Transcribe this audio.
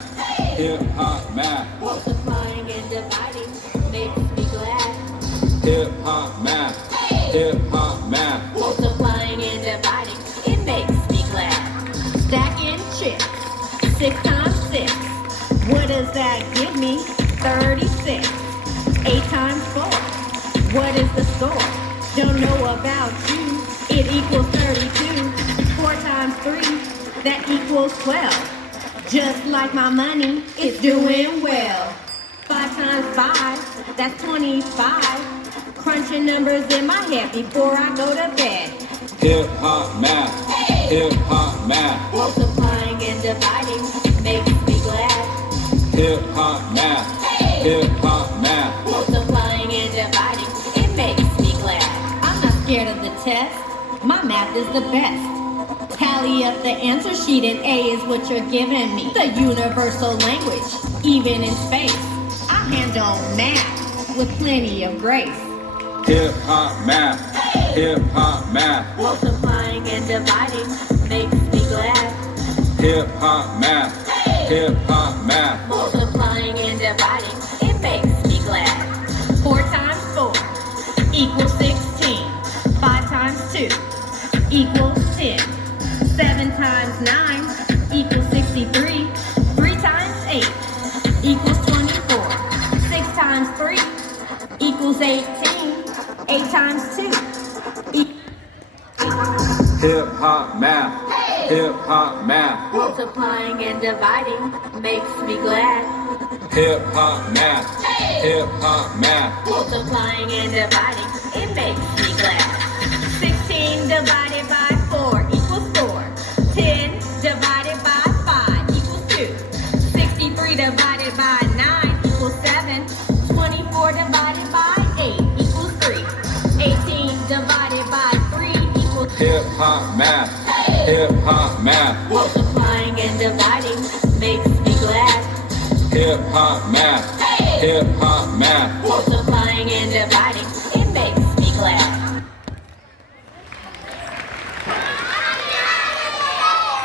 Hip hop math. Multiplying and dividing makes me glad. Hip hop math. Hip hop math. Multiplying and dividing, it makes me glad. Stacking chips, 6 times 6. What does that give me? 36. 8 times 4. What is the score? Don't know about you. It equals 32. 4 times 3, that equals 12. Just like my money, it's doing well. 5 times 5, that's 25. Crunching numbers in my head before I go to bed. Hip hop math. Hip hop math. Multiplying and dividing makes me glad. Hip hop math. Hip hop math. Multiplying and dividing, it makes me glad. I'm not scared of the test. My math is the best. Tally up the answer sheet and A is what you're giving me. The universal language, even in space. I handle math with plenty of grace. Hip hop math. Hip hop math. Multiplying and dividing makes me glad. Hip hop math. Hip hop math. Multiplying and dividing, it makes me glad. 4 times 4 equals 16. 5 times 2 equals 10. 7 times 9 equals 63. 3 times 8 equals 24. 6 times 3 equals 18. 8 times 2 Hip hop math. Hip hop math. Multiplying and dividing makes me glad. Hip hop math. Hip hop math. Multiplying and dividing, it makes me glad. 16 divided by 4 equals 4. 10 divided by 5 equals 2. 63 divided by 9 equals 7. 24 divided by 8 equals 3. 18 divided by 3 equals Hip hop math. Hip hop math. Multiplying and dividing makes me glad. Hip hop math. Hip hop math. Multiplying and dividing,